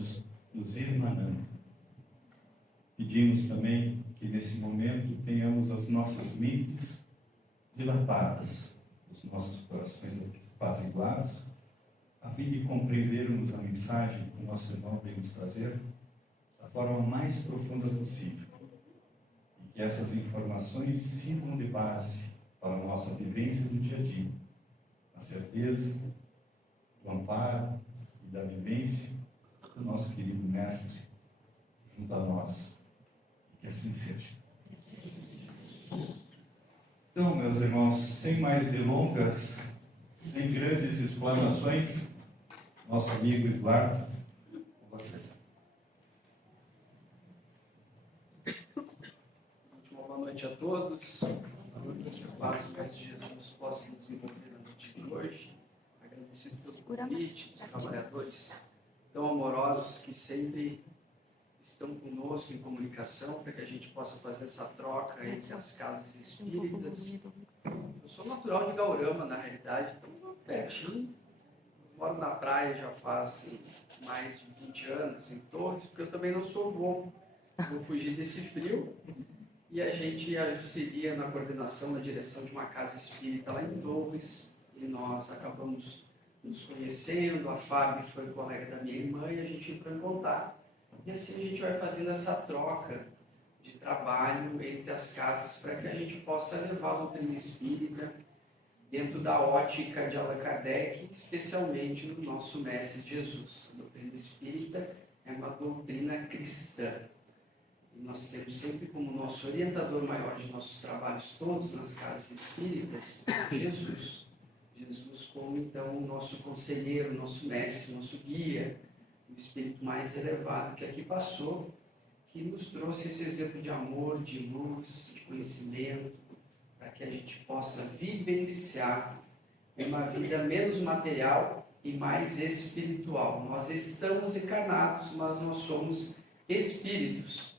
estamos nos irmanando. Pedimos também que nesse momento tenhamos as nossas mentes dilatadas, os nossos corações apaziguados, a fim de compreendermos a mensagem que o nosso irmão veio nos trazer da forma mais profunda possível. E que essas informações sirvam de base para a nossa vivência do dia a dia, a certeza, do amparo e da vivência do nosso querido Mestre junto a nós. Que assim seja. Então, meus irmãos, sem mais delongas, sem grandes explanações, nosso amigo Eduardo, com vocês. Uma boa noite a todos. Que a paz do Mestre Jesus possa nos envolver na noite de hoje. Agradecido pelo convite dos trabalhadores tão amorosos que sempre estão conosco em comunicação para que a gente possa fazer essa troca entre as casas espíritas. Eu sou natural de Gaurama, na realidade, então pertinho. Moro na praia já faz mais de 20 anos, em Torres, porque eu também não sou bom. Vou fugir desse frio. E a gente auxilia na coordenação, na direção de uma casa espírita lá em Torres. E nós acabamos nos conhecendo. A Fábio foi colega da minha irmã e a gente entrou em contato. E assim a gente vai fazendo essa troca de trabalho entre as casas para que a gente possa levar a doutrina espírita dentro da ótica de Allan Kardec, especialmente no nosso Mestre Jesus. A doutrina espírita é uma doutrina cristã. E nós temos sempre como nosso orientador maior de nossos trabalhos todos nas casas espíritas, Jesus. Jesus como então o nosso conselheiro, nosso mestre, nosso guia, o espírito mais elevado que aqui passou, que nos trouxe esse exemplo de amor, de luz, de conhecimento, para que a gente possa vivenciar uma vida menos material e mais espiritual. Nós estamos encarnados, mas nós somos espíritos.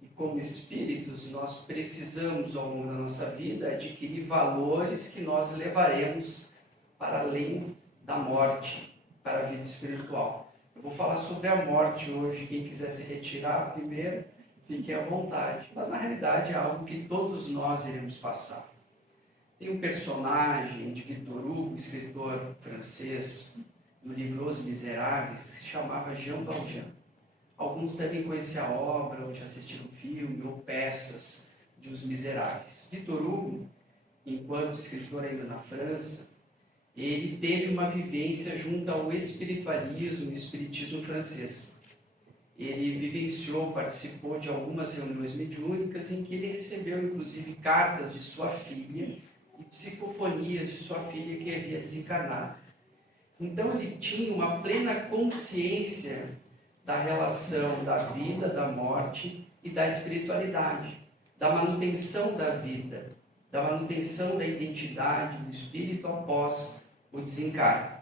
E como espíritos, nós precisamos, ao longo da nossa vida, adquirir valores que nós levaremos para além da morte, para a vida espiritual. Eu vou falar sobre a morte hoje. Quem quiser se retirar primeiro, fiquem à vontade. Mas na realidade é algo que todos nós iremos passar. Tem um personagem de Victor Hugo, escritor francês, do livro Os Miseráveis, que se chamava Jean Valjean. Alguns devem conhecer a obra, ou já assistiram filme, ou peças de Os Miseráveis. Victor Hugo, enquanto escritor ainda na França, ele teve uma vivência junto ao espiritualismo e espiritismo francês. Ele vivenciou, participou de algumas reuniões mediúnicas em que ele recebeu, inclusive, cartas de sua filha e psicofonias de sua filha que havia desencarnado. Então, ele tinha uma plena consciência da relação da vida, da morte e da espiritualidade, da manutenção da vida, da manutenção da identidade do espírito após o desencarne.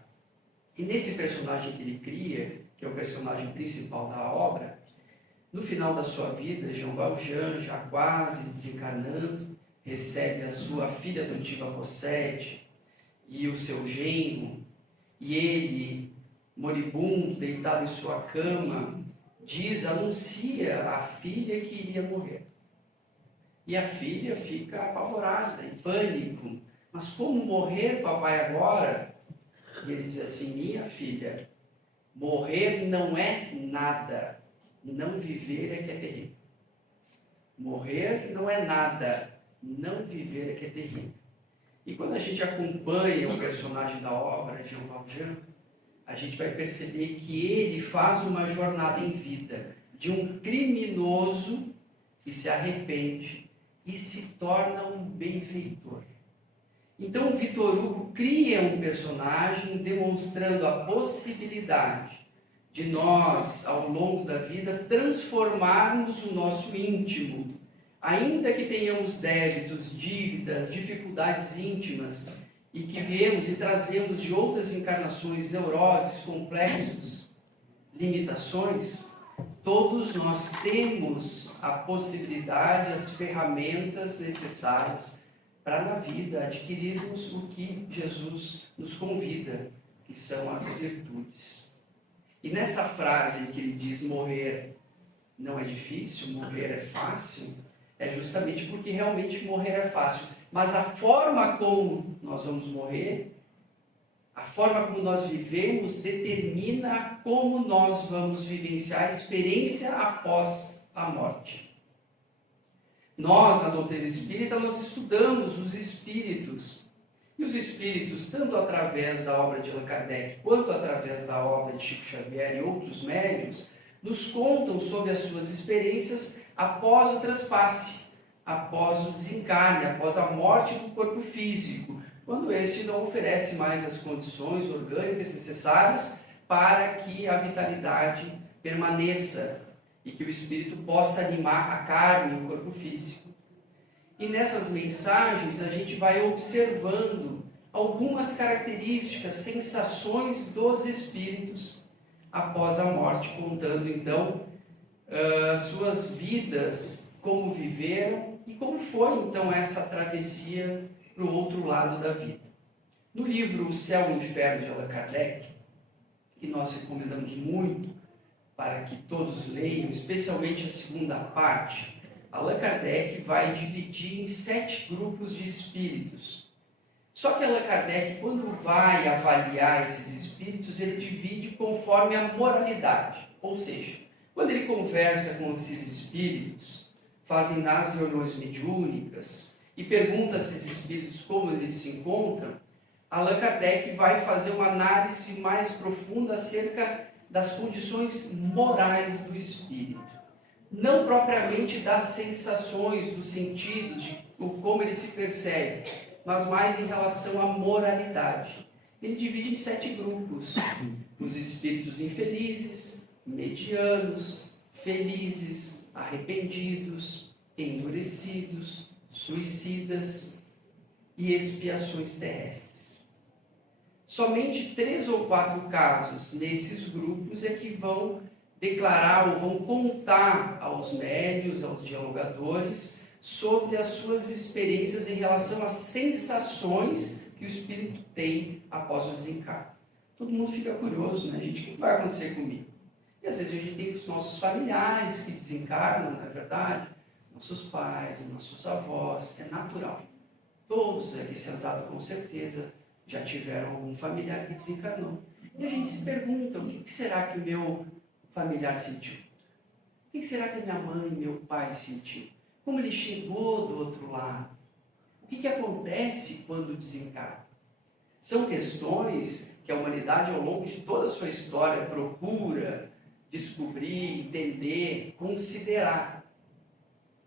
E nesse personagem que ele cria, que é o personagem principal da obra, no final da sua vida, Jean Valjean, já quase desencarnando, recebe a sua filha adotiva Cosette e o seu genro, e ele, moribundo, deitado em sua cama, anuncia à filha que iria morrer. E a filha fica apavorada, em pânico. Mas como morrer, papai, agora? E ele diz assim: minha filha, morrer não é nada, não viver é que é terrível. Morrer não é nada, não viver é que é terrível. E quando a gente acompanha o personagem da obra, Jean Valjean, a gente vai perceber que ele faz uma jornada em vida de um criminoso que se arrepende e se torna um benfeitor. Então, o Victor Hugo cria um personagem demonstrando a possibilidade de nós, ao longo da vida, transformarmos o nosso íntimo. Ainda que tenhamos débitos, dívidas, dificuldades íntimas, e que viemos e trazemos de outras encarnações neuroses, complexos, limitações, todos nós temos a possibilidade, as ferramentas necessárias para na vida adquirirmos o que Jesus nos convida, que são as virtudes. E nessa frase em que ele diz morrer não é difícil, morrer é fácil, é justamente porque realmente morrer é fácil. Mas a forma como nós vamos morrer, a forma como nós vivemos, determina como nós vamos vivenciar a experiência após a morte. Nós, na doutrina espírita, nós estudamos os espíritos. E os espíritos, tanto através da obra de Allan Kardec, quanto através da obra de Chico Xavier e outros médiuns, nos contam sobre as suas experiências após o transpasse, após o desencarne, após a morte do corpo físico, quando este não oferece mais as condições orgânicas necessárias para que a vitalidade permaneça e que o espírito possa animar a carne e o corpo físico. E nessas mensagens a gente vai observando algumas características, sensações dos espíritos após a morte, contando então suas vidas, como viveram e como foi então essa travessia para o outro lado da vida. No livro O Céu e o Inferno de Allan Kardec, que nós recomendamos muito para que todos leiam, especialmente a segunda parte, Allan Kardec vai dividir em 7 grupos de espíritos. Só que Allan Kardec, quando vai avaliar esses espíritos, ele divide conforme a moralidade. Ou seja, quando ele conversa com esses espíritos, fazem nas reuniões mediúnicas e pergunta a esses espíritos como eles se encontram, Allan Kardec vai fazer uma análise mais profunda acerca das condições morais do espírito. Não propriamente das sensações, dos sentidos, de como ele se percebe, mas mais em relação à moralidade. Ele divide em 7 grupos: os espíritos infelizes, medianos, felizes, arrependidos, endurecidos, suicidas e expiações terrestres. Somente 3 ou 4 casos nesses grupos é que vão declarar ou vão contar aos médiuns, aos dialogadores, sobre as suas experiências em relação às sensações que o espírito tem após o desencarne. Todo mundo fica curioso, né, gente? O que vai acontecer comigo? E às vezes a gente tem os nossos familiares que desencarnam, não é verdade? Nossos pais, nossos avós, é natural. Todos aqui sentados com certeza já tiveram algum familiar que desencarnou. E a gente se pergunta, o que será que o meu familiar sentiu? O que será que minha mãe e meu pai sentiu? Como ele chegou do outro lado? O que acontece quando desencarna? São questões que a humanidade, ao longo de toda a sua história, procura descobrir, entender, considerar.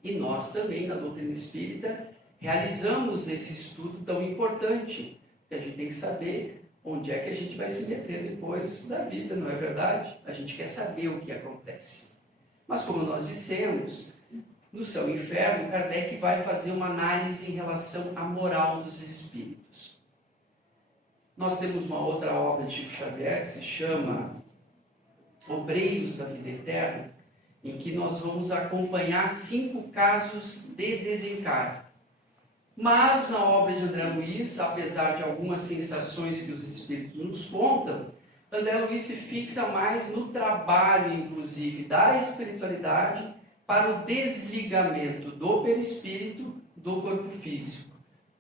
E nós também, na doutrina espírita, realizamos esse estudo tão importante, que a gente tem que saber onde é que a gente vai se meter depois da vida, não é verdade? A gente quer saber o que acontece. Mas como nós dissemos, no Céu e Inferno, Kardec vai fazer uma análise em relação à moral dos espíritos. Nós temos uma outra obra de Chico Xavier que se chama Obreiros da Vida Eterna, em que nós vamos acompanhar 5 casos de desencarne. Mas na obra de André Luiz, apesar de algumas sensações que os espíritos nos contam, André Luiz se fixa mais no trabalho, inclusive, da espiritualidade para o desligamento do perispírito do corpo físico,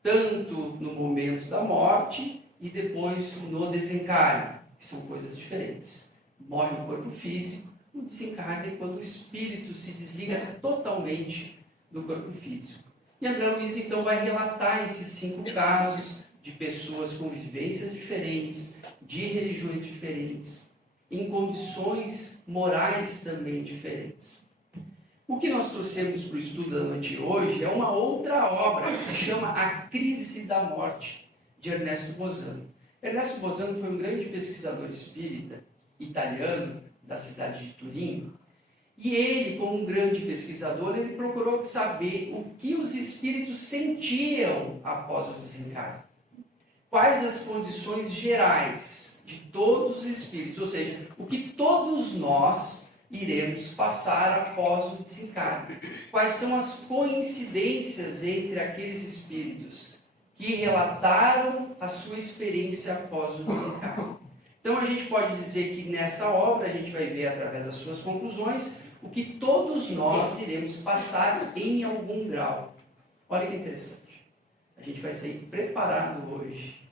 tanto no momento da morte e depois no desencarne, que são coisas diferentes. Morre o corpo físico, o desencarne é quando o espírito se desliga totalmente do corpo físico. E André Luiz então vai relatar esses 5 casos de pessoas com vivências diferentes, de religiões diferentes, em condições morais também diferentes. O que nós trouxemos para o estudo da noite de hoje é uma outra obra que se chama A Crise da Morte, de Ernesto Bosano. Ernesto Bosano foi um grande pesquisador espírita italiano da cidade de Turim. E ele, como um grande pesquisador, ele procurou saber o que os espíritos sentiam após o desencarne. Quais as condições gerais de todos os espíritos, ou seja, o que todos nós iremos passar após o desencarne. Quais são as coincidências entre aqueles espíritos que relataram a sua experiência após o desencarne. Então a gente pode dizer que nessa obra a gente vai ver através das suas conclusões o que todos nós iremos passar em algum grau. Olha que interessante. A gente vai sair preparado hoje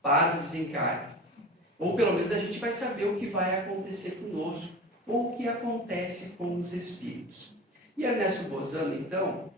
para o desencarne. Ou pelo menos a gente vai saber o que vai acontecer conosco, ou o que acontece com os espíritos. E Ernesto Bozano, então,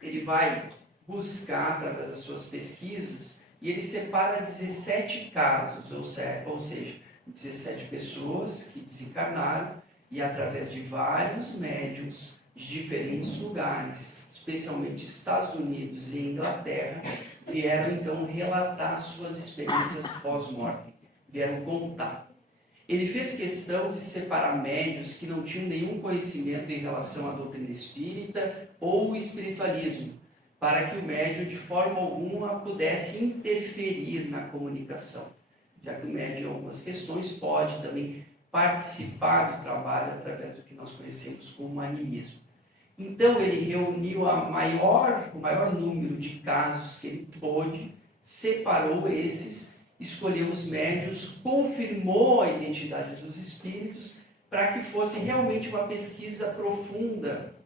ele vai buscar, através das suas pesquisas, e ele separa 17 casos, ou seja, 17 pessoas que desencarnaram, e através de vários médiuns de diferentes lugares, especialmente Estados Unidos e Inglaterra, vieram então relatar suas experiências pós-mortem, vieram contar. Ele fez questão de separar médiuns que não tinham nenhum conhecimento em relação à doutrina espírita ou o espiritualismo, para que o médium de forma alguma pudesse interferir na comunicação, já que o médium em algumas questões pode também participar do trabalho através do que nós conhecemos como animismo. Então ele reuniu o maior número de casos que ele pôde, separou esses, escolheu os médiuns, confirmou a identidade dos espíritos, para que fosse realmente uma pesquisa profunda,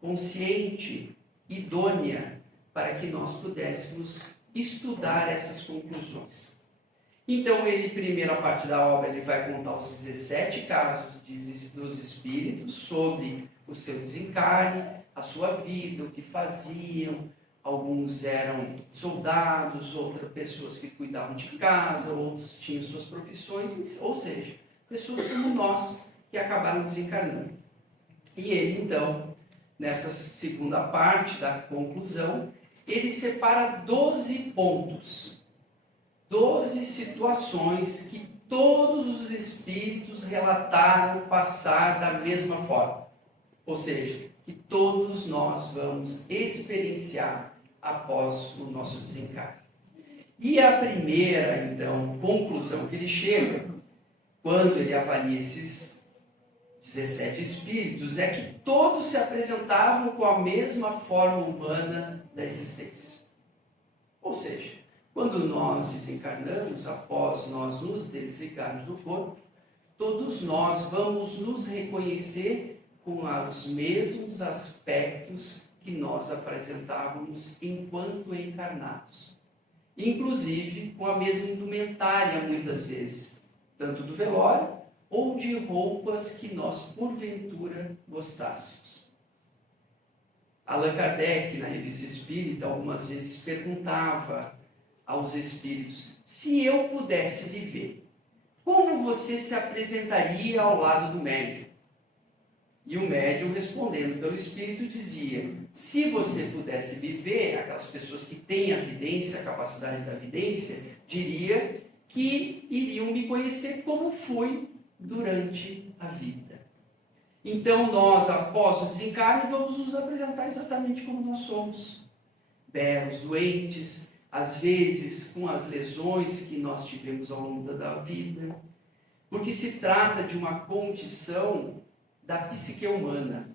consciente, idônea, para que nós pudéssemos estudar essas conclusões. Então, ele, primeira parte da obra, ele vai contar os 17 casos dos espíritos sobre o seu desencarne, a sua vida, o que faziam. Alguns eram soldados, outras pessoas que cuidavam de casa, outros tinham suas profissões, ou seja, pessoas como nós que acabaram desencarnando. E ele, então, nessa segunda parte da conclusão, ele separa 12 pontos. 12 situações que todos os espíritos relataram passar da mesma forma. Ou seja, que todos nós vamos experienciar após o nosso desencarne. E a primeira, então, conclusão que ele chega, quando ele avalia esses 17 espíritos, é que todos se apresentavam com a mesma forma humana da existência. Ou seja, quando nós desencarnamos, após nós nos desligarmos do corpo, todos nós vamos nos reconhecer com os mesmos aspectos que nós apresentávamos enquanto encarnados. Inclusive com a mesma indumentária, muitas vezes, tanto do velório ou de roupas que nós, porventura, gostássemos. Allan Kardec, na Revista Espírita, algumas vezes perguntava aos espíritos: se eu pudesse viver, como você se apresentaria ao lado do médium? E o médium, respondendo pelo espírito, dizia: se você pudesse viver, aquelas pessoas que têm a vidência, a capacidade da vidência, diria que iriam me conhecer como fui durante a vida. Então nós, após o desencarne, vamos nos apresentar exatamente como nós somos. Belos, doentes, às vezes com as lesões que nós tivemos ao longo da vida, porque se trata de uma condição da psique humana.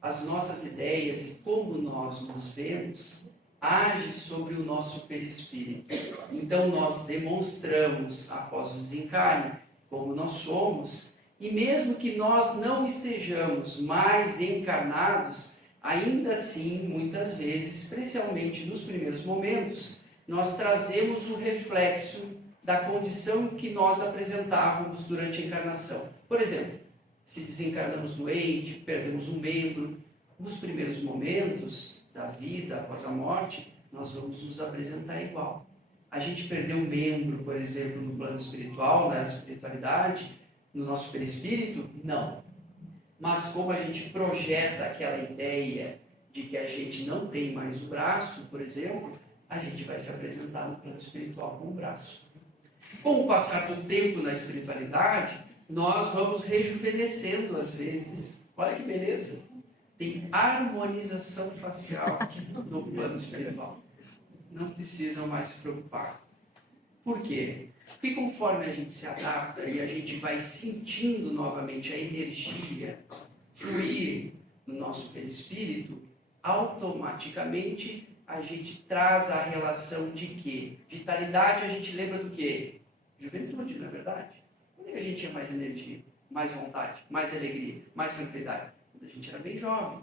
As nossas ideias e como nós nos vemos age sobre o nosso perispírito. Então nós demonstramos, após o desencarne, como nós somos, e mesmo que nós não estejamos mais encarnados, ainda assim, muitas vezes, especialmente nos primeiros momentos, nós trazemos o reflexo da condição que nós apresentávamos durante a encarnação. Por exemplo, se desencarnamos doente, perdemos um membro, nos primeiros momentos da vida, após a morte, nós vamos nos apresentar igual. A gente perdeu um membro, por exemplo, no plano espiritual, na espiritualidade, no nosso perispírito? Não. Mas como a gente projeta aquela ideia de que a gente não tem mais o braço, por exemplo, a gente vai se apresentar no plano espiritual com o braço. Com o passar do tempo na espiritualidade, nós vamos rejuvenescendo às vezes. Olha que beleza! Tem harmonização facial no plano espiritual. Não precisam mais se preocupar. Por quê? Porque conforme a gente se adapta e a gente vai sentindo novamente a energia fluir no nosso perispírito, automaticamente a gente traz a relação de quê? Vitalidade, a gente lembra do quê? Juventude, não é verdade? que a gente tinha mais energia, mais vontade, mais alegria, mais tranquilidade? Quando a gente era bem jovem.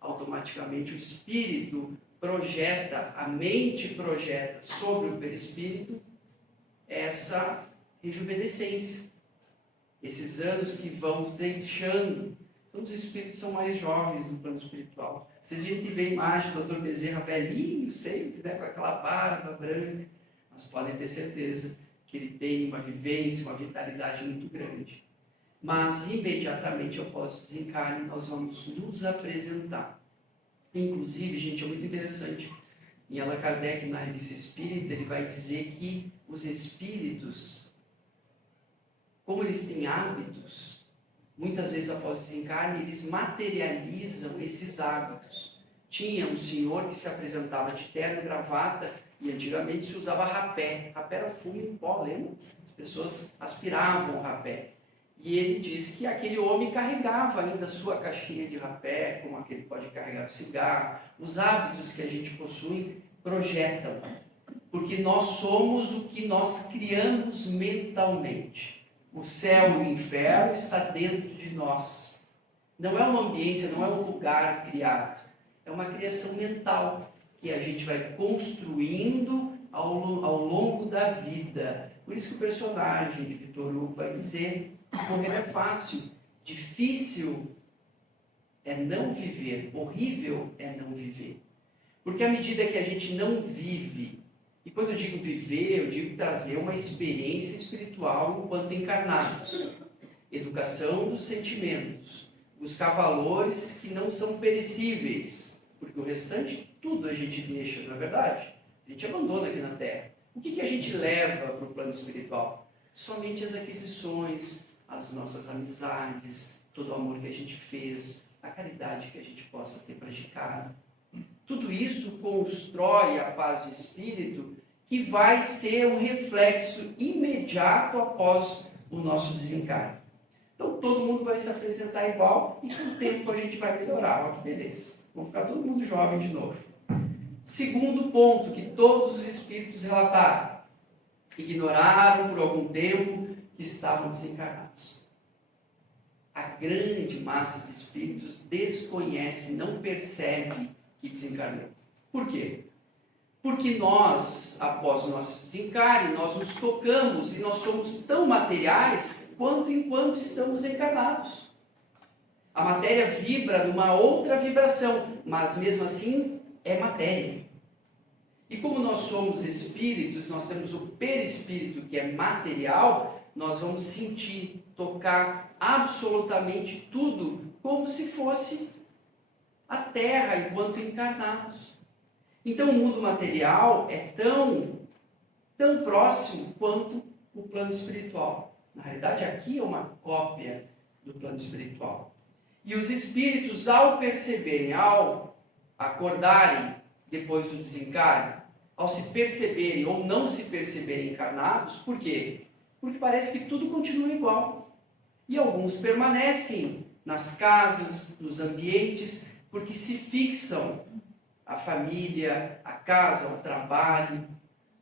Automaticamente o espírito projeta, a mente projeta sobre o perispírito essa rejuvenescência. Esses anos que vão deixando. Então os espíritos são mais jovens no plano espiritual. Vocês viram que vê a imagem do Dr. Bezerra velhinho sempre, né, com aquela barba branca, mas podem ter certeza que ele tem uma vivência, uma vitalidade muito grande. Mas imediatamente após o desencarne nós vamos nos apresentar. Inclusive, gente, é muito interessante, em Allan Kardec, na Revista Espírita, ele vai dizer que os espíritos, como eles têm hábitos, muitas vezes após o desencarne, eles materializam esses hábitos. Tinha um senhor que se apresentava de terno e gravata, e antigamente se usava rapé. Rapé era fumo em pó, lembra? As pessoas aspiravam o rapé. E ele diz que aquele homem carregava ainda a sua caixinha de rapé, como aquele pode carregar o cigarro. Os hábitos que a gente possui projetam, porque nós somos o que nós criamos mentalmente. O céu e o inferno está dentro de nós. Não é uma ambiência, não é um lugar criado. É uma criação mental que a gente vai construindo ao longo da vida. Por isso que o personagem de Victor Hugo vai dizer: morrer é fácil, difícil é não viver, horrível é não viver. Porque à medida que a gente não vive, e quando eu digo viver, eu digo trazer uma experiência espiritual enquanto encarnados, educação dos sentimentos, buscar valores que não são perecíveis, porque o restante tudo a gente deixa, não é verdade? A gente abandona aqui na Terra. O que a gente leva para o plano espiritual? Somente as aquisições, as nossas amizades, todo o amor que a gente fez, a caridade que a gente possa ter praticado. Tudo isso constrói a paz de espírito que vai ser um reflexo imediato após o nosso desencarne. Então todo mundo vai se apresentar igual e com o tempo a gente vai melhorar. Olha que beleza. Vamos ficar todo mundo jovem de novo. Segundo ponto que todos os espíritos relataram: ignoraram por algum tempo que estavam desencarnados. A grande massa de espíritos desconhece, não percebe que desencarnou. Por quê? Porque nós, após o nosso desencarne, nós nos tocamos e nós somos tão materiais quanto enquanto estamos encarnados. A matéria vibra numa outra vibração, mas mesmo assim é matéria. E como nós somos espíritos, nós temos o perispírito que é material, nós vamos sentir, tocar absolutamente tudo como se fosse a Terra enquanto encarnados. Então o mundo material é tão próximo quanto o plano espiritual. Na realidade, aqui é uma cópia do plano espiritual. E os espíritos, ao perceberem, ao acordarem depois do desencarne, ao se perceberem ou não se perceberem encarnados, por quê? Porque parece que tudo continua igual. E alguns permanecem nas casas, nos ambientes, porque se fixam a família, a casa, o trabalho.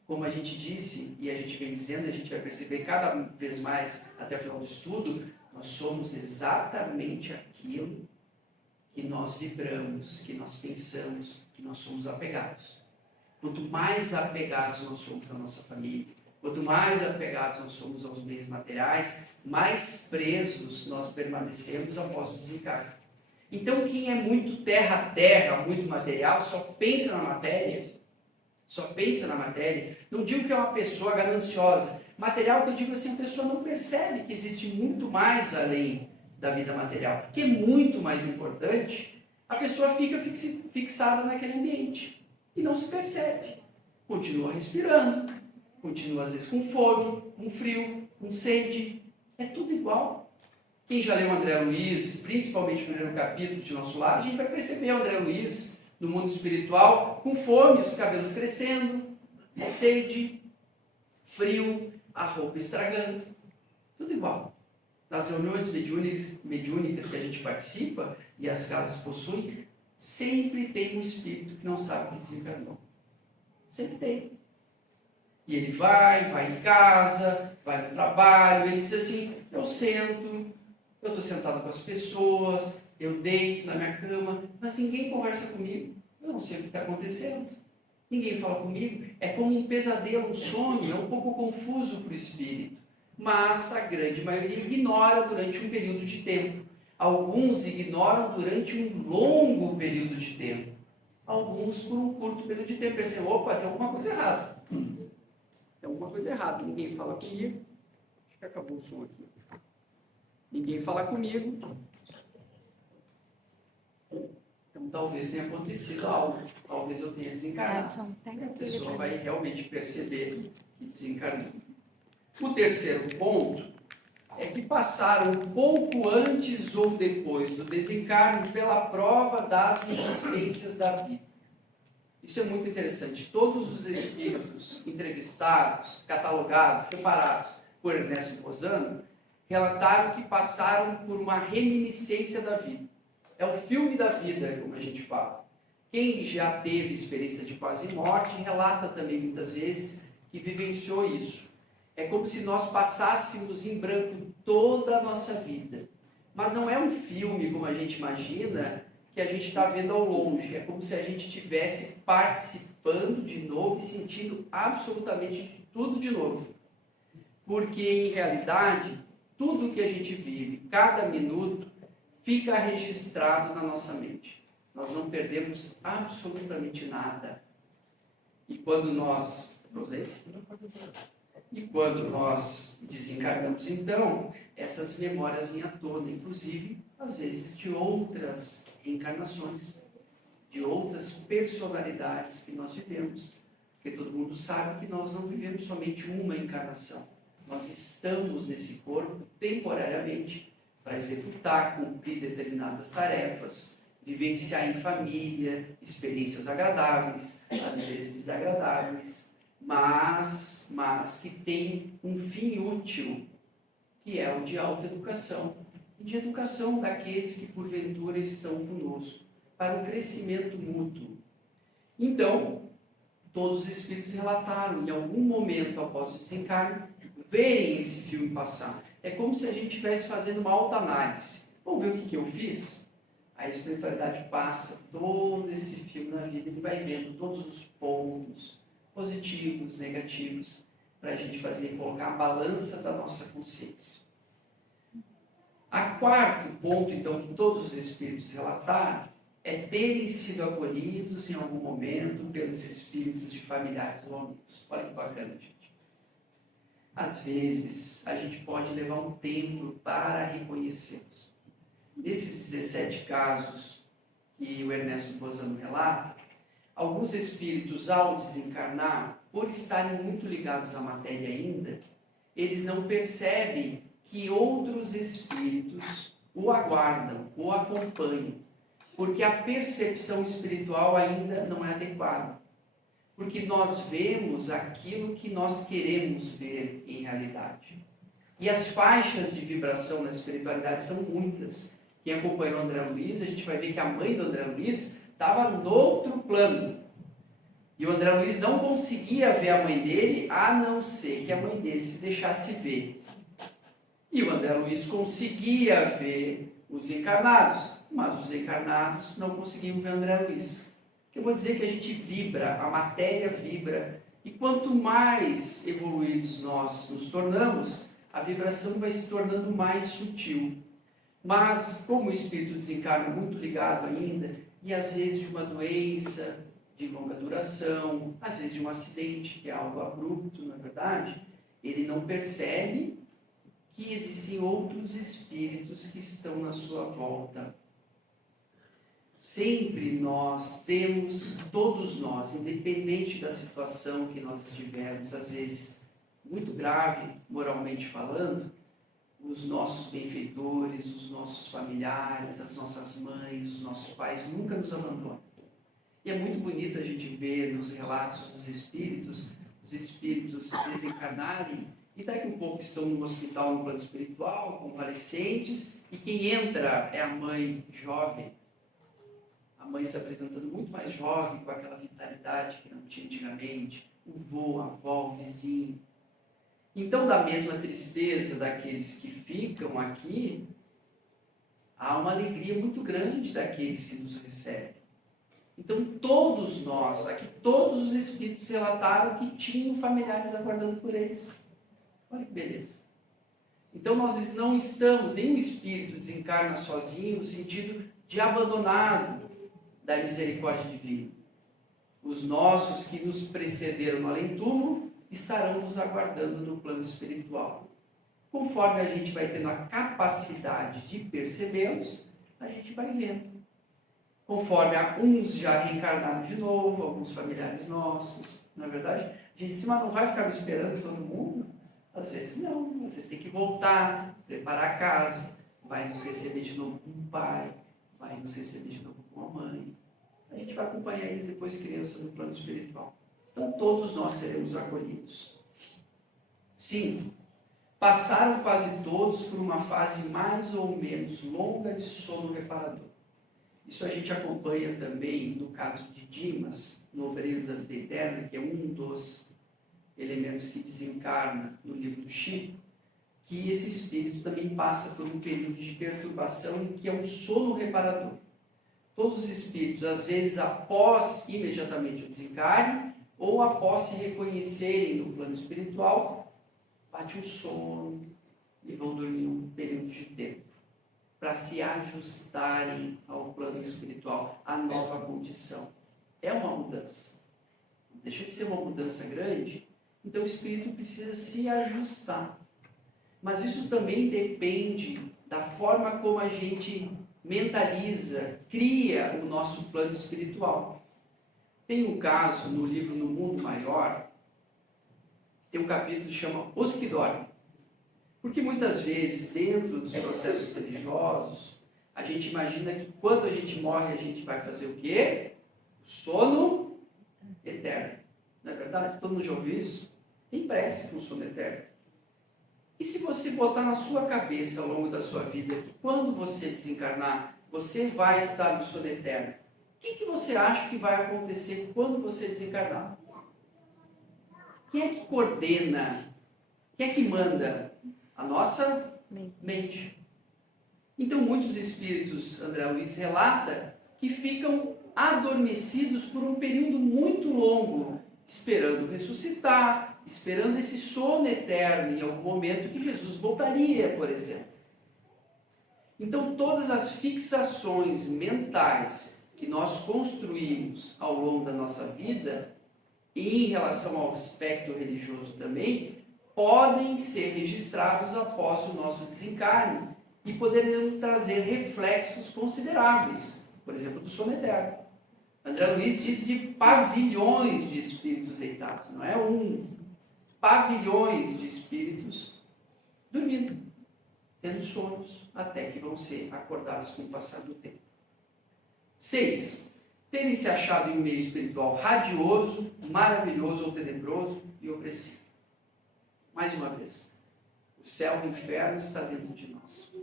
Como a gente disse, e a gente vem dizendo, a gente vai perceber cada vez mais até o final do estudo, nós somos exatamente aquilo que nós vibramos, que nós pensamos, que nós somos apegados. Quanto mais apegados nós somos à nossa família, quanto mais apegados nós somos aos bens materiais, mais presos nós permanecemos após o desencarne. Então quem é muito terra, muito material, só pensa na matéria, não digo que é uma pessoa gananciosa, material que eu digo assim, a pessoa não percebe que existe muito mais além da vida material, que é muito mais importante, a pessoa fica fixada naquele ambiente e não se percebe, continua respirando, continua às vezes com fome, com frio, com sede, é tudo igual. Quem já leu André Luiz, principalmente no primeiro capítulo de Nosso Lar, a gente vai perceber o André Luiz no mundo espiritual, com fome, os cabelos crescendo, sede, frio, a roupa estragando, tudo igual. Nas reuniões mediúnicas que a gente participa e as casas possuem, sempre tem um espírito que não sabe que desencarnou. Sempre tem. E ele vai em casa, vai no trabalho, ele diz assim, eu estou sentado com as pessoas, eu deito na minha cama, mas ninguém conversa comigo, eu não sei o que está acontecendo, ninguém fala comigo, é como um pesadelo, um sonho, é um pouco confuso para o espírito, mas a grande maioria ignora durante um período de tempo, alguns ignoram durante um longo período de tempo, alguns por um curto período de tempo, pensam, opa, tem alguma coisa errada, tem alguma coisa errada, ninguém fala comigo, acho que acabou o som aqui. Ninguém fala comigo, então talvez tenha acontecido algo, talvez eu tenha desencarnado. A pessoa vai realmente perceber que desencarnou. O terceiro ponto é que passaram um pouco antes ou depois do desencarne pela prova das resistências da vida. Isso é muito interessante. Todos os espíritos entrevistados, catalogados, separados por Ernesto Bozano, relataram que passaram por uma reminiscência da vida. É o filme da vida, como a gente fala. Quem já teve experiência de quase morte, relata também muitas vezes que vivenciou isso. É como se nós passássemos em branco toda a nossa vida. Mas não é um filme, como a gente imagina, que a gente está vendo ao longe. É como se a gente estivesse participando de novo e sentindo absolutamente tudo de novo. Porque, em realidade, tudo que a gente vive, cada minuto, fica registrado na nossa mente. Nós não perdemos absolutamente nada. E quando nós desencarnamos, então, essas memórias vêm à tona, inclusive, às vezes, de outras reencarnações, de outras personalidades que nós vivemos. Porque todo mundo sabe que nós não vivemos somente uma encarnação. Nós estamos nesse corpo temporariamente para executar, cumprir determinadas tarefas, vivenciar em família, experiências agradáveis, às vezes desagradáveis, mas que tem um fim útil, que é o de autoeducação, e de educação daqueles que porventura estão conosco, para o crescimento mútuo. Então, todos os espíritos relataram, em algum momento após o desencarne, verem esse filme passar. É como se a gente estivesse fazendo uma autoanálise. Vamos ver o que eu fiz? A espiritualidade passa todo esse filme na vida, ele vai vendo todos os pontos positivos, negativos, para a gente fazer, colocar a balança da nossa consciência. A quarto ponto, então, que todos os espíritos relataram, é terem sido acolhidos em algum momento pelos espíritos de familiares ou amigos. Olha que bacana, gente. Às vezes, a gente pode levar um tempo para reconhecê-los. Nesses 17 casos que o Ernesto Bozano relata, alguns espíritos, ao desencarnar, por estarem muito ligados à matéria ainda, eles não percebem que outros espíritos o aguardam, o acompanham, porque a percepção espiritual ainda não é adequada. Porque nós vemos aquilo que nós queremos ver em realidade. E as faixas de vibração na espiritualidade são muitas. Quem acompanhou o André Luiz, a gente vai ver que a mãe do André Luiz estava no outro plano. E o André Luiz não conseguia ver a mãe dele, a não ser que a mãe dele se deixasse ver. E o André Luiz conseguia ver os encarnados, mas os encarnados não conseguiam ver o André Luiz. Eu vou dizer que a gente vibra, a matéria vibra, e quanto mais evoluídos nós nos tornamos, a vibração vai se tornando mais sutil. Mas, como o espírito desencarna muito ligado ainda, e às vezes de uma doença de longa duração, às vezes de um acidente, que é algo abrupto, na verdade, ele não percebe que existem outros espíritos que estão na sua volta. Sempre nós temos, todos nós, independente da situação que nós estivermos, às vezes muito grave, moralmente falando, os nossos benfeitores, os nossos familiares, as nossas mães, os nossos pais nunca nos abandonam. E é muito bonito a gente ver nos relatos dos espíritos, os espíritos desencarnarem e daqui a um pouco estão no hospital no plano espiritual, convalescentes, e quem entra é a mãe jovem. A mãe se apresentando muito mais jovem, com aquela vitalidade que não tinha antigamente, o vô, a avó, o vizinho. Então, da mesma tristeza daqueles que ficam aqui, há uma alegria muito grande daqueles que nos recebem. Então, todos nós, aqui todos os espíritos relataram que tinham familiares aguardando por eles. Olha que beleza. Então, nós não estamos, nenhum espírito desencarna sozinho no sentido de abandonado da misericórdia divina. Os nossos que nos precederam no além-túmulo estarão nos aguardando no plano espiritual. Conforme a gente vai tendo a capacidade de percebê-los, a gente vai vendo. Conforme uns já reencarnaram de novo, alguns familiares nossos, não é verdade? A gente disse, mas não vai ficar me esperando todo mundo? Às vezes não, vocês têm que voltar, preparar a casa, vai nos receber de novo com o pai, vai nos receber de novo com a mãe. A gente vai acompanhar eles depois crianças no plano espiritual. Então todos nós seremos acolhidos. Sim, passaram quase todos por uma fase mais ou menos longa de sono reparador. Isso a gente acompanha também no caso de Dimas, no Obreiros da Vida Eterna, que é um dos elementos que desencarna no livro do Chico, que esse espírito também passa por um período de perturbação que é um sono reparador. Todos os espíritos, às vezes após imediatamente o desencarne, ou após se reconhecerem no plano espiritual, bate um sono e vão dormir um período de tempo, para se ajustarem ao plano espiritual, à nova condição. É uma mudança. Deixa de ser uma mudança grande, então o espírito precisa se ajustar. Mas isso também depende da forma como a gente mentaliza, cria o nosso plano espiritual. Tem um caso no livro No Mundo Maior, tem um capítulo que chama Os que Dormem. Porque muitas vezes, dentro dos processos religiosos, a gente imagina que quando a gente morre, a gente vai fazer o quê? O sono eterno. Não é verdade? Todo mundo já ouviu isso? Tem prece com o sono eterno. E se você botar na sua cabeça ao longo da sua vida que quando você desencarnar, você vai estar no sono eterno, o que você acha que vai acontecer quando você desencarnar? Quem é que coordena? Quem é que manda? A nossa mente. Então, muitos espíritos, André Luiz relata, que ficam adormecidos por um período muito longo, esperando ressuscitar, esperando esse sono eterno, em algum momento que Jesus voltaria, por exemplo. Então, todas as fixações mentais que nós construímos ao longo da nossa vida, e em relação ao aspecto religioso também, podem ser registrados após o nosso desencarne e poderiam trazer reflexos consideráveis, por exemplo, do sono eterno. André Luiz diz de pavilhões de espíritos deitados, não é um, pavilhões de espíritos dormindo, tendo sonos, até que vão ser acordados com o passar do tempo. 6. Terem se achado em um meio espiritual radioso, maravilhoso ou tenebroso e opressivo. Mais uma vez, o céu e o inferno está dentro de nós.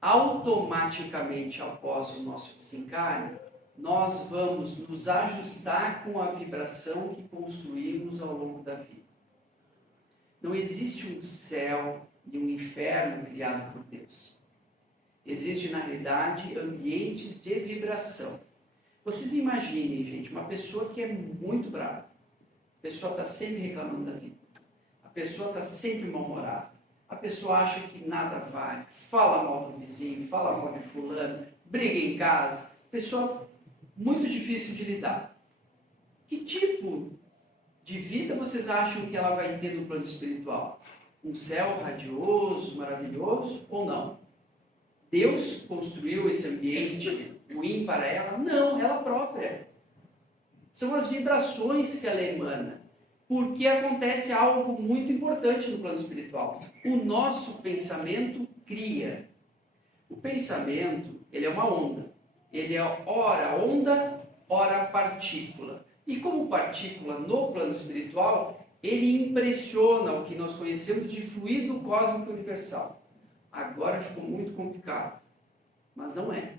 Automaticamente, após o nosso desencarne, nós vamos nos ajustar com a vibração que construímos ao longo da vida. Não existe um céu e um inferno criado por Deus. Existem, na realidade, ambientes de vibração. Vocês imaginem, gente, uma pessoa que é muito brava. A pessoa está sempre reclamando da vida. A pessoa está sempre mal-humorada. A pessoa acha que nada vale. Fala mal do vizinho, fala mal de fulano, briga em casa. Pessoa muito difícil de lidar. Que tipo de vida vocês acham que ela vai ter no plano espiritual? Um céu radioso, maravilhoso ou não? Deus construiu esse ambiente ruim para ela? Não, ela própria. São as vibrações que ela emana. Porque acontece algo muito importante no plano espiritual. O nosso pensamento cria. O pensamento, ele é uma onda. Ele é ora onda, ora partícula. E como partícula no plano espiritual, ele impressiona o que nós conhecemos de fluido cósmico universal. Agora ficou muito complicado, mas não é.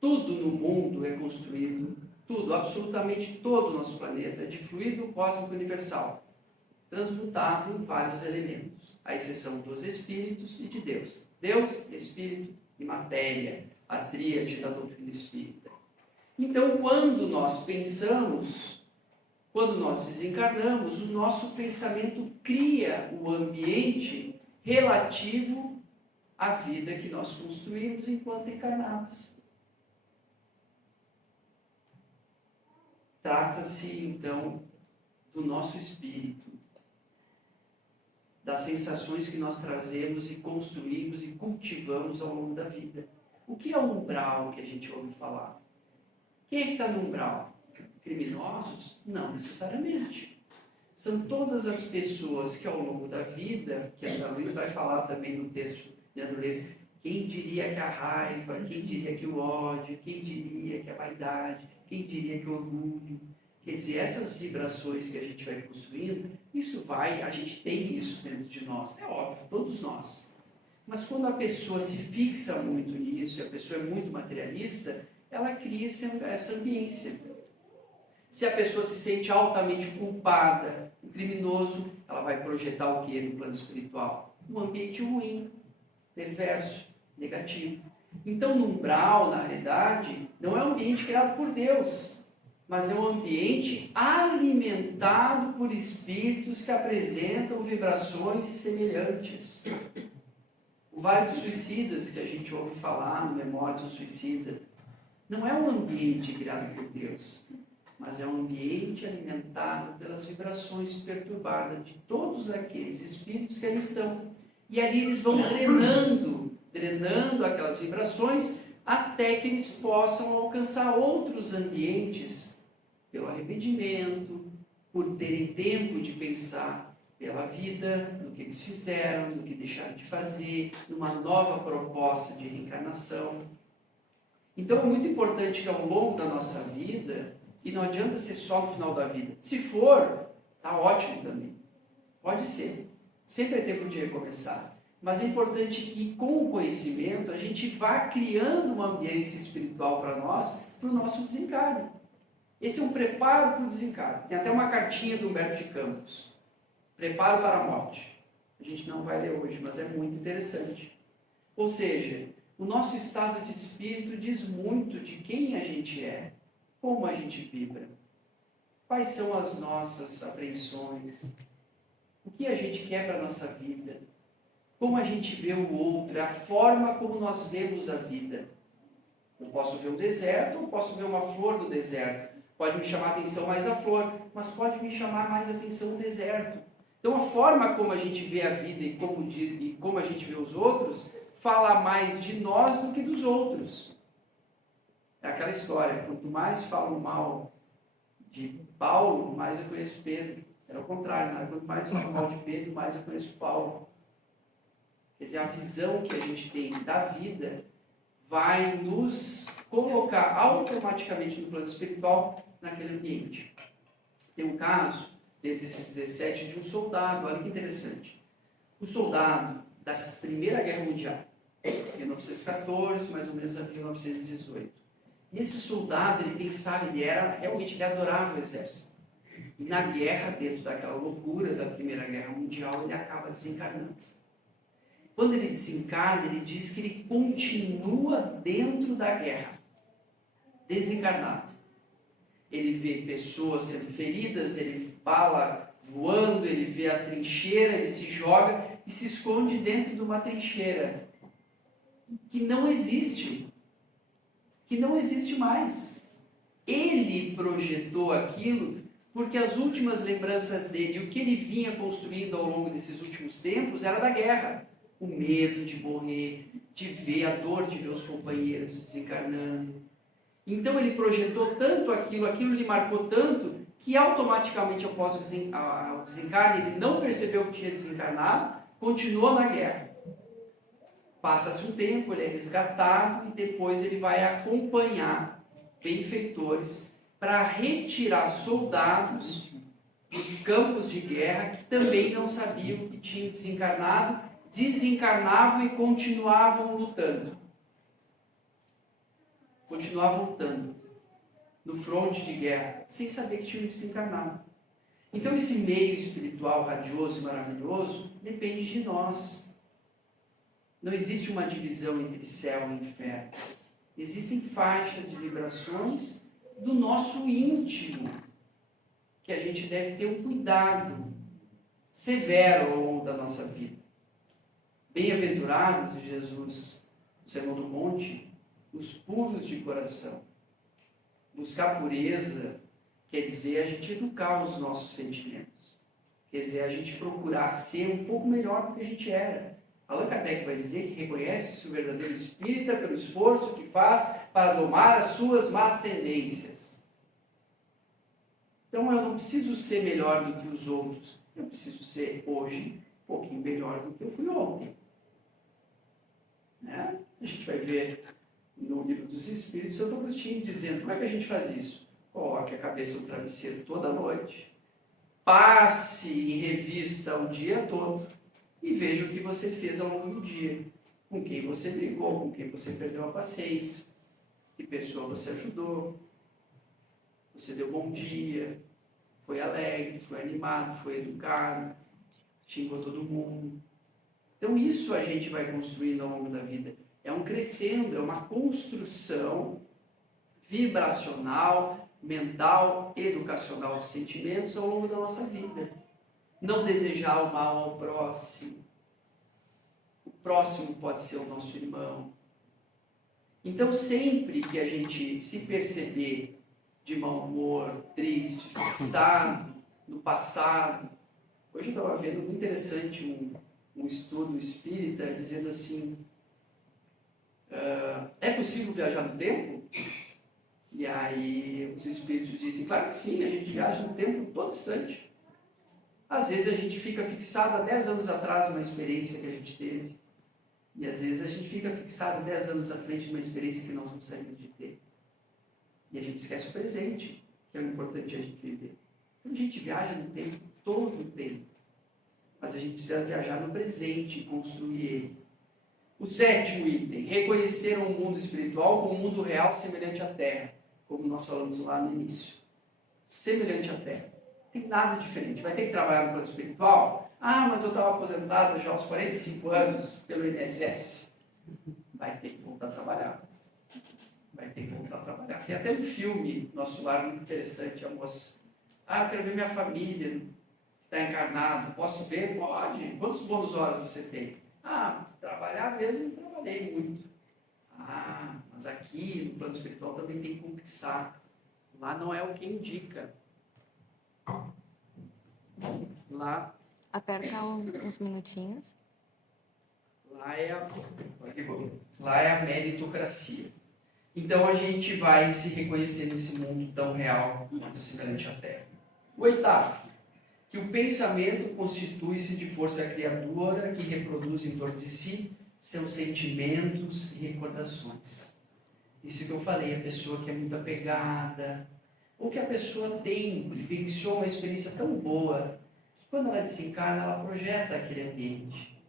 Tudo no mundo é construído tudo, absolutamente todo o nosso planeta, de fluido cósmico universal, transmutado em vários elementos, à exceção dos espíritos e de Deus. Deus, espírito e matéria, a tríade da doutrina espírita. Então, quando nós pensamos, quando nós desencarnamos, o nosso pensamento cria o ambiente relativo à vida que nós construímos enquanto encarnados. Trata-se, então, do nosso espírito, das sensações que nós trazemos e construímos e cultivamos ao longo da vida. O que é o umbral que a gente ouve falar? Quem é que está no umbral? Criminosos? Não necessariamente. São todas as pessoas que ao longo da vida, que a Ana Luiz vai falar também no texto de Ana Luiz, quem diria que a raiva, quem diria que o ódio, quem diria que a vaidade, quem diria que o orgulho. Quer dizer, essas vibrações que a gente vai construindo, a gente tem isso dentro de nós, é óbvio, todos nós. Mas quando a pessoa se fixa muito nisso, e a pessoa é muito materialista, essa ambiência. Se a pessoa se sente altamente culpada, um criminoso, ela vai projetar o que no plano espiritual? Um ambiente ruim, perverso, negativo. Então, no umbral, na realidade, não é um ambiente criado por Deus, mas é um ambiente alimentado por espíritos que apresentam vibrações semelhantes. O Vale dos Suicidas, que a gente ouve falar no Memórias do Suicida, não é um ambiente criado por Deus, mas é um ambiente alimentado pelas vibrações perturbadas de todos aqueles espíritos que ali estão. E ali eles vão drenando aquelas vibrações até que eles possam alcançar outros ambientes pelo arrependimento, por terem tempo de pensar pela vida, no que eles fizeram, no que deixaram de fazer, numa nova proposta de reencarnação. Então é muito importante que ao longo da nossa vida, e não adianta ser só no final da vida, se for, está ótimo também, pode ser, sempre é tempo de recomeçar. Mas é importante que, com o conhecimento, a gente vá criando uma ambiência espiritual para nós, para o nosso desencarne. Esse é um preparo para o desencarne. Tem até uma cartinha do Humberto de Campos. Preparo para a morte. A gente não vai ler hoje, mas é muito interessante. Ou seja, o nosso estado de espírito diz muito de quem a gente é, como a gente vibra, quais são as nossas apreensões, o que a gente quer para a nossa vida, como a gente vê o outro, a forma como nós vemos a vida. Eu posso ver o deserto, ou posso ver uma flor do deserto. Pode me chamar a atenção mais a flor, mas pode me chamar mais a atenção o deserto. Então a forma como a gente vê a vida e como a gente vê os outros, fala mais de nós do que dos outros. É aquela história, quanto mais falam mal de Paulo, mais eu conheço Pedro. Era o contrário, né? Quanto mais falam mal de Pedro, mais eu conheço Paulo. Quer dizer, a visão que a gente tem da vida vai nos colocar automaticamente no plano espiritual naquele ambiente. Tem um caso, dentre esses 17, de um soldado, olha que interessante. O soldado da Primeira Guerra Mundial, 1914, mais ou menos a 1918. E esse soldado, ele pensava, ele adorava o exército. E na guerra, dentro daquela loucura da Primeira Guerra Mundial, ele acaba desencarnando. Quando ele desencarna, ele diz que ele continua dentro da guerra, desencarnado. Ele vê pessoas sendo feridas, ele bala voando, ele vê a trincheira, ele se joga e se esconde dentro de uma trincheira que não existe mais. Ele projetou aquilo porque as últimas lembranças dele, o que ele vinha construindo ao longo desses últimos tempos, era da guerra. O medo de morrer, de ver a dor de ver os companheiros desencarnando. Então ele projetou tanto aquilo lhe marcou tanto, que automaticamente após o desencarne, ele não percebeu que tinha desencarnado, continuou na guerra. Passa-se um tempo, ele é resgatado e depois ele vai acompanhar benfeitores para retirar soldados dos campos de guerra que também não sabiam que tinham desencarnado, desencarnavam e continuavam lutando. Continuavam lutando. no fronte de guerra, sem saber que tinham desencarnado. Então esse meio espiritual radioso e maravilhoso depende de nós. Não existe uma divisão entre céu e inferno. Existem faixas de vibrações do nosso íntimo, que a gente deve ter um cuidado severo ao longo da nossa vida. Bem-aventurados de Jesus, no Sermão do Monte, os puros de coração. Buscar pureza quer dizer a gente educar os nossos sentimentos. Quer dizer a gente procurar ser um pouco melhor do que a gente era. Allan Kardec vai dizer que reconhece o verdadeiro espírita pelo esforço que faz para domar as suas más tendências. Então eu não preciso ser melhor do que os outros. Eu preciso ser hoje um pouquinho melhor do que eu fui ontem. Né? A gente vai ver no Livro dos Espíritos Santo Agostinho dizendo como é que a gente faz isso. Coloque a cabeça no travesseiro toda noite, passe em revista o dia todo e veja o que você fez ao longo do dia, com quem você brigou, com quem você perdeu a paciência, que pessoa você ajudou, você deu bom dia, foi alegre, foi animado, foi educado, xingou todo mundo. Então isso a gente vai construindo ao longo da vida. É um crescendo, é uma construção vibracional, mental, educacional de sentimentos ao longo da nossa vida. Não desejar o mal ao próximo. O próximo pode ser o nosso irmão. Então sempre que a gente se perceber de mau humor, triste, fixado no passado. Hoje eu estava vendo muito interessante um estudo espírita dizendo assim, é possível viajar no tempo? E aí os espíritos dizem, claro que sim, a gente viaja no tempo todo instante. Às vezes a gente fica fixado há 10 anos atrás numa experiência que a gente teve. E às vezes a gente fica fixado 10 anos à frente numa experiência que nós não saímos de ter. E a gente esquece o presente, que é o importante a gente viver. Então a gente viaja no tempo, todo o tempo. Mas a gente precisa viajar no presente e construir ele. O 7º item, reconhecer o mundo espiritual como um mundo real semelhante à Terra, como nós falamos lá no início. Semelhante à Terra. Não tem nada diferente. Vai ter que trabalhar no plano espiritual? Ah, mas eu estava aposentado já aos 45 anos pelo INSS. Vai ter que voltar a trabalhar. Vai ter que voltar a trabalhar. Tem até um filme, Nosso Lar, muito interessante, a moça. Ah, eu quero ver minha família que está encarnada. Posso ver? Pode. Quantos bônus horas você tem? Ah, trabalhar mesmo, não trabalhei muito. Ah, mas aqui no plano espiritual também tem que conquistar. Lá não é o que indica. Lá... Aperta uns minutinhos. Lá é a meritocracia. Então a gente vai se reconhecer nesse mundo tão real quanto semelhante à Terra. O 8º, que o pensamento constitui-se de força criadora que reproduz em torno de si seus sentimentos e recordações. Isso que eu falei, a pessoa que é muito apegada, ou que a pessoa vivenciou uma experiência tão boa, que quando ela desencarna, ela projeta aquele ambiente.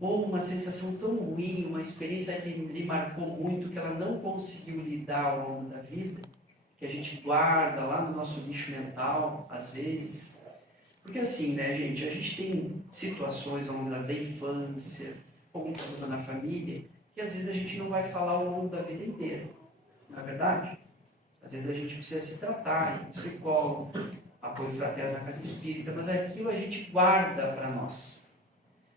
Ou uma sensação tão ruim, uma experiência que lhe marcou muito, que ela não conseguiu lidar ao longo da vida, que a gente guarda lá no nosso lixo mental, às vezes. Porque assim, né, gente, a gente tem situações ao longo da infância, ou muita coisa na família, que às vezes a gente não vai falar ao longo da vida inteira. Não é verdade? Às vezes a gente precisa se tratar, ir psicólogo, apoio fraterno na casa espírita, mas aquilo a gente guarda para nós.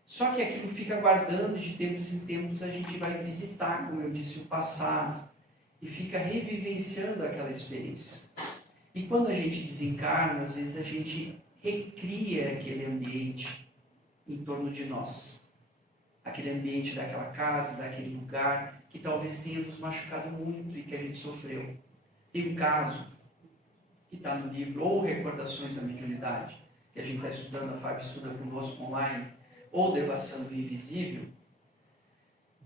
Só que aquilo fica guardando, de tempos em tempos a gente vai visitar, como eu disse, o passado, e fica revivenciando aquela experiência. E quando a gente desencarna, às vezes a gente recria aquele ambiente em torno de nós. Aquele ambiente daquela casa, daquele lugar, que talvez tenha nos machucado muito e que a gente sofreu. Tem um caso que está no livro, ou Recordações da Mediunidade, que a gente está estudando, a Fábio estuda conosco online, ou Devassando o Invisível,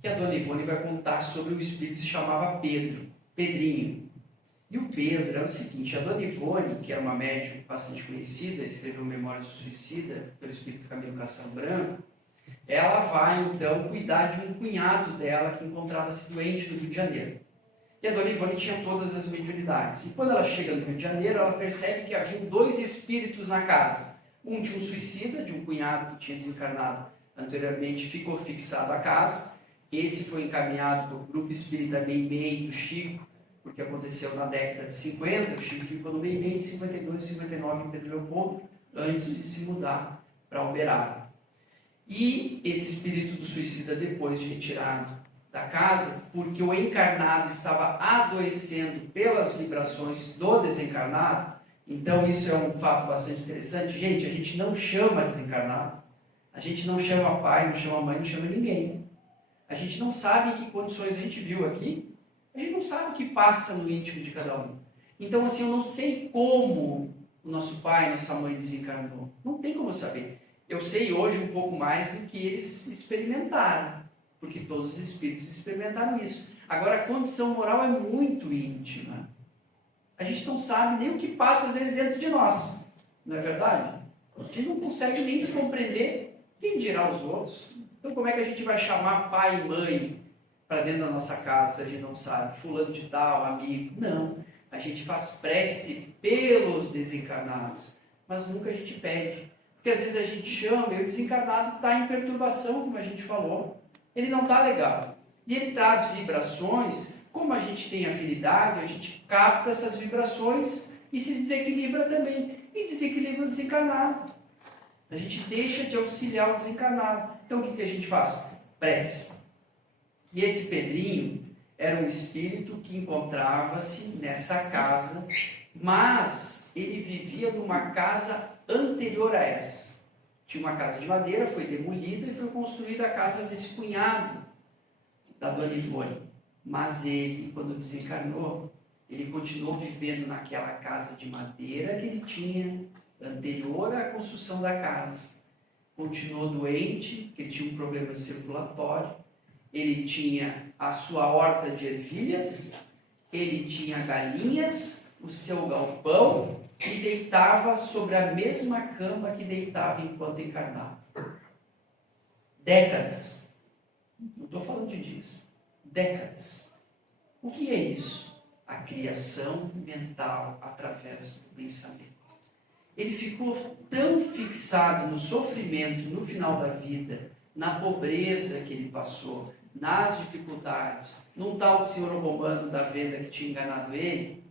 que a dona Ivone vai contar sobre um espírito que se chamava Pedrinho. E o Pedro era o seguinte, a dona Ivone, que era uma médium bastante conhecida, escreveu Memórias do Suicida, pelo espírito Camilo Castelo Branco, ela vai então cuidar de um cunhado dela que encontrava-se doente no Rio de Janeiro. E a Dona Ivone tinha todas as mediunidades. E quando ela chega no Rio de Janeiro, ela percebe que havia 2 espíritos na casa. Um de um suicida, de um cunhado que tinha desencarnado anteriormente, ficou fixado à casa. Esse foi encaminhado para o grupo espírita Meimei do Chico, porque aconteceu na década de 50. O Chico ficou no Meimei de 52 e 59 em Pedro Leopoldo, antes de se mudar para Uberaba. E esse espírito do suicida, depois de retirado da casa, porque o encarnado estava adoecendo pelas vibrações do desencarnado. Então isso é um fato bastante interessante. Gente, a gente não chama desencarnado, a gente não chama pai, não chama mãe, não chama ninguém. A gente não sabe em que condições a gente viu aqui, a gente não sabe o que passa no íntimo de cada um. Então assim, eu não sei como o nosso pai, nossa mãe desencarnou, não tem como saber. Eu sei hoje um pouco mais do que eles experimentaram, porque todos os espíritos experimentaram isso. Agora, a condição moral é muito íntima. A gente não sabe nem o que passa, às vezes, dentro de nós. Não é verdade? A gente não consegue nem se compreender, quem dirá os outros. Então, como é que a gente vai chamar pai e mãe para dentro da nossa casa, se a gente não sabe? Fulano de tal, amigo. Não. A gente faz prece pelos desencarnados, mas nunca a gente pede. Porque, às vezes, a gente chama e o desencarnado está em perturbação, como a gente falou. Ele não está legal. E ele traz vibrações, como a gente tem afinidade, a gente capta essas vibrações e se desequilibra também. E desequilibra o desencarnado. A gente deixa de auxiliar o desencarnado. Então o que a gente faz? Prece. E esse Pedrinho era um espírito que encontrava-se nessa casa, mas ele vivia numa casa anterior a essa. Tinha uma casa de madeira, foi demolida e foi construída a casa desse cunhado da Dona Ivone. Mas ele, quando desencarnou, ele continuou vivendo naquela casa de madeira que ele tinha anterior à construção da casa. Continuou doente, porque ele tinha um problema circulatório. Ele tinha a sua horta de ervilhas, ele tinha galinhas, o seu galpão, e deitava sobre a mesma cama que deitava enquanto encarnado. Décadas. Não estou falando de dias. Décadas. O que é isso? A criação mental através do pensamento. Ele ficou tão fixado no sofrimento no final da vida, na pobreza que ele passou, nas dificuldades, num tal de senhor romano da venda que tinha enganado ele.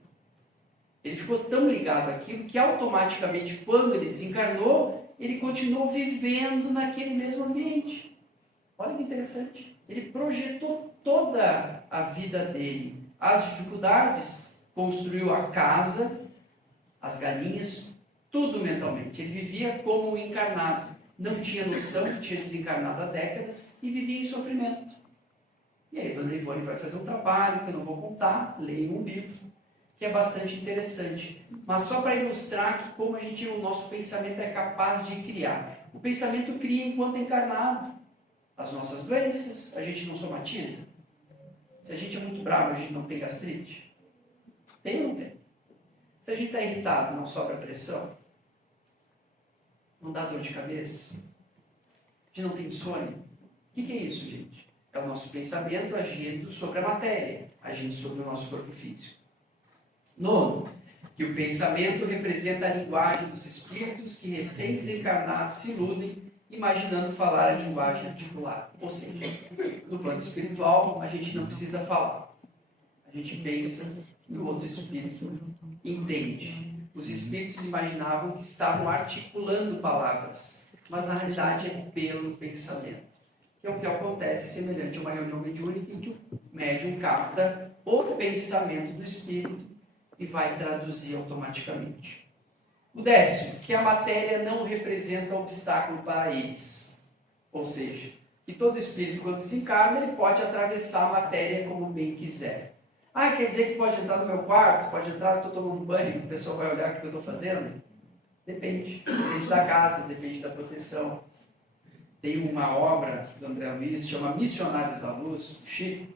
Ele ficou tão ligado àquilo que automaticamente, quando ele desencarnou, ele continuou vivendo naquele mesmo ambiente. Olha que interessante. Ele projetou toda a vida dele, as dificuldades, construiu a casa, as galinhas, tudo mentalmente. Ele vivia como um encarnado. Não tinha noção que tinha desencarnado há décadas e vivia em sofrimento. E aí, Dona Ivone vai fazer um trabalho que eu não vou contar, leia um livro, que é bastante interessante, mas só para ilustrar que como o nosso pensamento é capaz de criar. O pensamento cria enquanto encarnado. As nossas doenças, a gente não somatiza. Se a gente é muito bravo, a gente não tem gastrite? Tem ou não tem? Se a gente está irritado, não sobra pressão? Não dá dor de cabeça? A gente não tem insônia? O que é isso, gente? É o nosso pensamento agindo sobre a matéria, agindo sobre o nosso corpo físico. Nono, que o pensamento representa a linguagem dos espíritos que recém-desencarnados se iludem, imaginando falar a linguagem articulada. Ou seja, no plano espiritual, a gente não precisa falar. A gente pensa e o outro espírito entende. Os espíritos imaginavam que estavam articulando palavras, mas na realidade é pelo pensamento. Que é o que acontece semelhante a uma reunião mediúnica em que o médium capta o pensamento do espírito e vai traduzir automaticamente. O 10º, que a matéria não representa obstáculo para eles. Ou seja, que todo espírito, quando desencarna, ele pode atravessar a matéria como bem quiser. Ah, quer dizer que pode entrar no meu quarto? Pode entrar, estou tomando banho, o pessoal vai olhar o que eu estou fazendo? Depende. Depende da casa, depende da proteção. Tem uma obra do André Luiz, chama Missionários da Luz, Chico,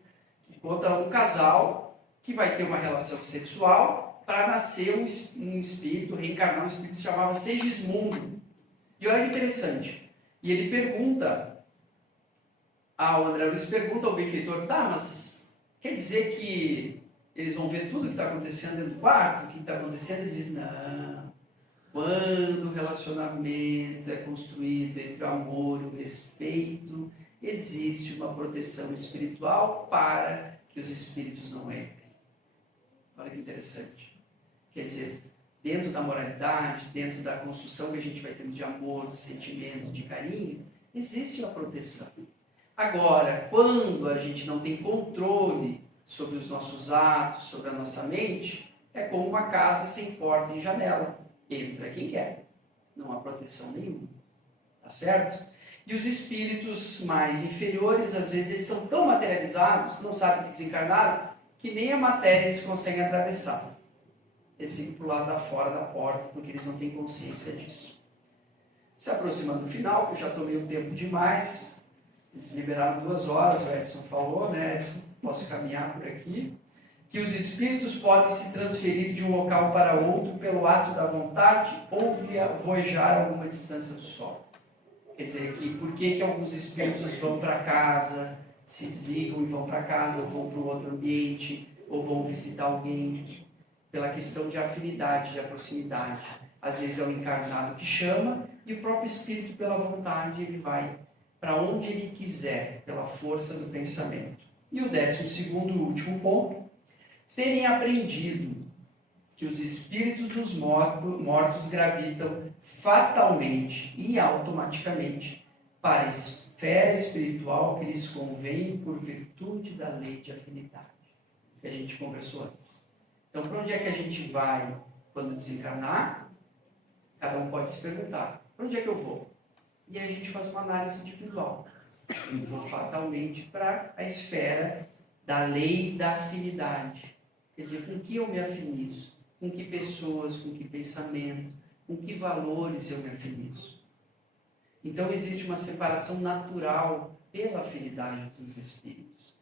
que conta um casal que vai ter uma relação sexual para nascer um espírito, reencarnar um espírito que se chamava Segismundo. E olha que interessante. E ele pergunta, o André Luiz pergunta ao benfeitor, tá, mas quer dizer que Eles vão ver tudo o que está acontecendo dentro do quarto, o que está acontecendo, e dizem, não, quando o relacionamento é construído entre o amor e o respeito, existe uma proteção espiritual para que os espíritos não entrem. Olha que interessante. Quer dizer, dentro da moralidade, dentro da construção que a gente vai tendo de amor, de sentimento, de carinho, existe uma proteção. Agora, quando a gente não tem controle sobre os nossos atos, sobre a nossa mente, é como uma casa sem porta e janela. Entra quem quer. Não há proteção nenhuma. Tá certo? E os espíritos mais inferiores, às vezes, eles são tão materializados, não sabem que desencarnaram, que nem a matéria eles conseguem atravessar. Eles ficam para o lado da fora da porta, porque eles não têm consciência disso. Se aproximando do final, que eu já tomei um tempo demais, eles liberaram 2 horas, o Edson falou, né, Edson? Posso caminhar por aqui. Que os espíritos podem se transferir de um local para outro pelo ato da vontade ou voyajar a alguma distância do Sol. Quer dizer, por que alguns espíritos vão para casa, se desligam e vão para casa, ou vão para um outro ambiente, ou vão visitar alguém, pela questão de afinidade, de proximidade. Às vezes é o encarnado que chama, e o próprio espírito, pela vontade, ele vai para onde ele quiser, pela força do pensamento. E o 12º e último ponto, terem aprendido que os espíritos dos mortos gravitam fatalmente e automaticamente para a esfera espiritual que lhes convém por virtude da lei de afinidade, que a gente conversou antes. Então, para onde é que a gente vai quando desencarnar? Cada um pode se perguntar, para onde é que eu vou? E aí a gente faz uma análise individual. Eu vou fatalmente para a esfera da lei da afinidade. Quer dizer, com que eu me afinizo? Com que pessoas, com que pensamento, com que valores eu me afinizo? Então existe uma separação natural pela afinidade dos espíritos,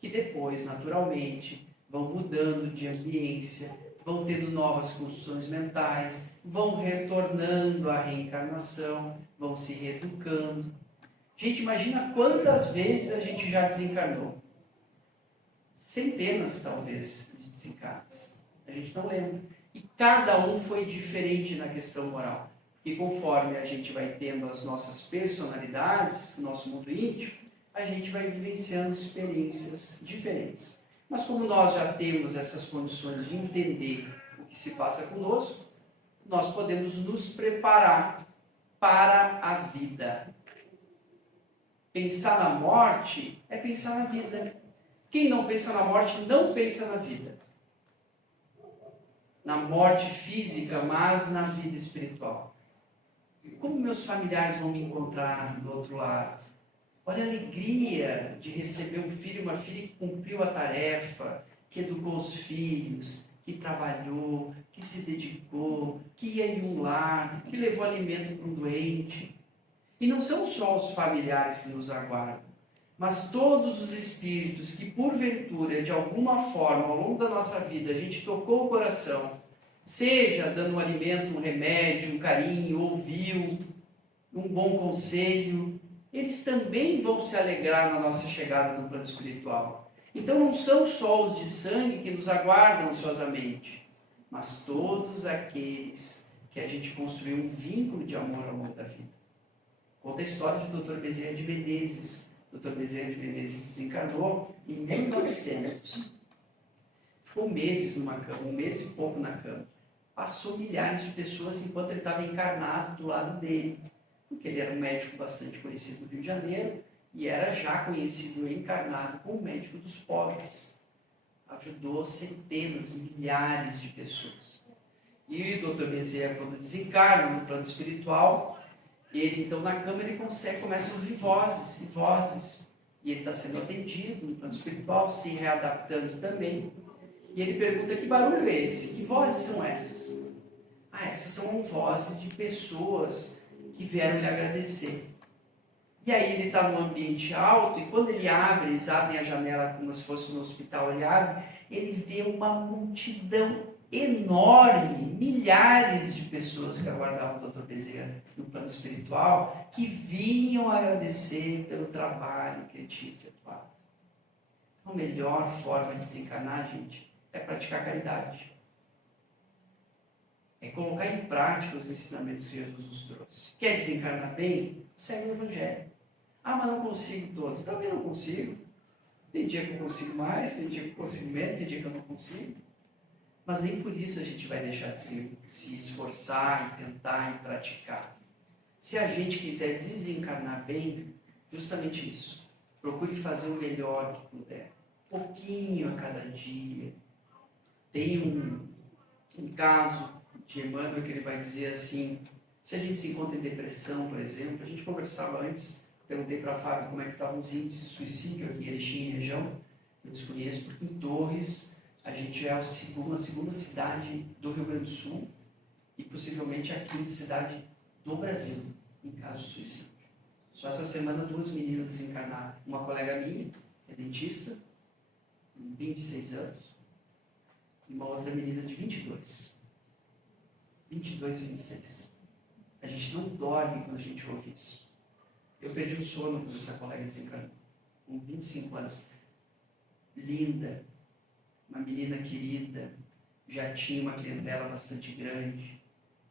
que depois, naturalmente, vão mudando de ambiência, vão tendo novas construções mentais, vão retornando à reencarnação, vão se reeducando. Gente, imagina quantas vezes a gente já desencarnou. Centenas, talvez, de desencarnes. A gente não lembra. E cada um foi diferente na questão moral. E conforme a gente vai tendo as nossas personalidades, nosso mundo íntimo, a gente vai vivenciando experiências diferentes. Mas como nós já temos essas condições de entender o que se passa conosco, nós podemos nos preparar para a vida. Pensar na morte é pensar na vida. Quem não pensa na morte não pensa na vida. Na morte física, mas na vida espiritual. Como meus familiares vão me encontrar do outro lado? Olha a alegria de receber um filho e uma filha que cumpriu a tarefa, que educou os filhos, que trabalhou, que se dedicou, que ia em um lar, que levou alimento para um doente. E não são só os familiares que nos aguardam, mas todos os espíritos que, porventura, de alguma forma, ao longo da nossa vida, a gente tocou o coração, seja dando um alimento, um remédio, um carinho, ouviu, um bom conselho, eles também vão se alegrar na nossa chegada no plano espiritual. Então não são só os de sangue que nos aguardam ansiosamente, mas todos aqueles que a gente construiu um vínculo de amor ao longo da vida. Conta a história do Dr. Bezerra de Menezes. Dr. Bezerra de Menezes desencarnou em 1900. Ficou meses numa cama, um mês e pouco na cama. Passou milhares de pessoas enquanto ele estava encarnado do lado dele. Porque ele era um médico bastante conhecido no Rio de Janeiro e era já conhecido e encarnado como médico dos pobres. Ajudou centenas, milhares de pessoas. E o Dr. Bezerra, quando desencarna no plano espiritual, ele então na cama ele começa a ouvir vozes e vozes. E ele está sendo atendido no plano espiritual, se readaptando também. E ele pergunta: que barulho é esse? Que vozes são essas? Ah, essas são vozes de pessoas que vieram lhe agradecer. E aí ele está num ambiente alto, e quando ele abre, eles abrem a janela como se fosse no hospital, ele vê uma multidão enorme, milhares de pessoas que aguardavam o Dr. Bezerra no plano espiritual, que vinham agradecer pelo trabalho que ele tinha efetuado. A melhor forma de desencarnar, gente, é praticar caridade. É colocar em prática os ensinamentos que Jesus nos trouxe. Quer desencarnar bem? Segue o Evangelho. Ah, mas não consigo todo. Também não consigo. Tem dia que eu consigo mais, tem dia que eu consigo menos, tem dia que eu não consigo. Mas nem por isso a gente vai deixar de se esforçar e tentar e praticar. Se a gente quiser desencarnar bem, justamente isso. Procure fazer o melhor que puder. Pouquinho a cada dia. Tem um caso de Emmanuel que ele vai dizer assim, se a gente se encontra em depressão, por exemplo, a gente conversava antes, perguntei para a Fábio como é que estavam os índices de suicídio aqui em Erechim e região, eu desconheço, porque em Torres a gente é a segunda cidade do Rio Grande do Sul e possivelmente a quinta cidade do Brasil em caso de suicídio. Só essa semana 2 meninas desencarnaram. Uma colega minha, que é dentista, com 26 anos, e uma outra menina de 22. 22 e 26. A gente não dorme quando a gente ouve isso. Eu perdi o sono quando essa colega desencarnou, com 25 anos. Linda, uma menina querida, já tinha uma clientela bastante grande.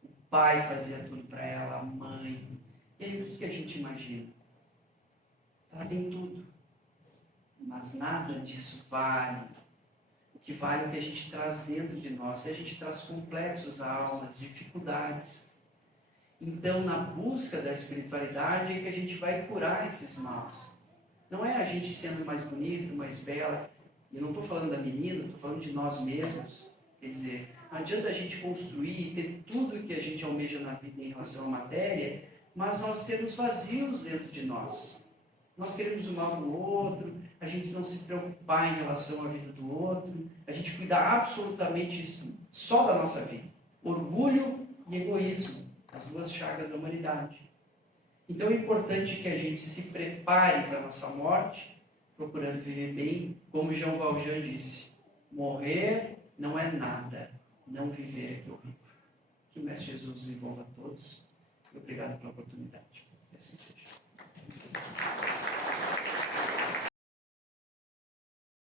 O pai fazia tudo para ela, a mãe. E aí o que a gente imagina? Ela tem tudo, mas nada disso vale. O que vale é o que a gente traz dentro de nós. E a gente traz complexos à alma, as dificuldades. Então, na busca da espiritualidade é que a gente vai curar esses maus. Não é a gente sendo mais bonito, mais bela. E eu não estou falando da menina, estou falando de nós mesmos. Quer dizer, não adianta a gente construir e ter tudo o que a gente almeja na vida em relação à matéria, mas nós sermos vazios dentro de nós. Nós queremos o mal do outro, a gente não se preocupar em relação à vida do outro, a gente cuidar absolutamente só da nossa vida. Orgulho e egoísmo, as duas chagas da humanidade. Então é importante que a gente se prepare para a nossa morte, procurando viver bem, como João Valjean disse, morrer não é nada, não viver é que é horrível. Que o Mestre Jesus envolva a todos e obrigado pela oportunidade.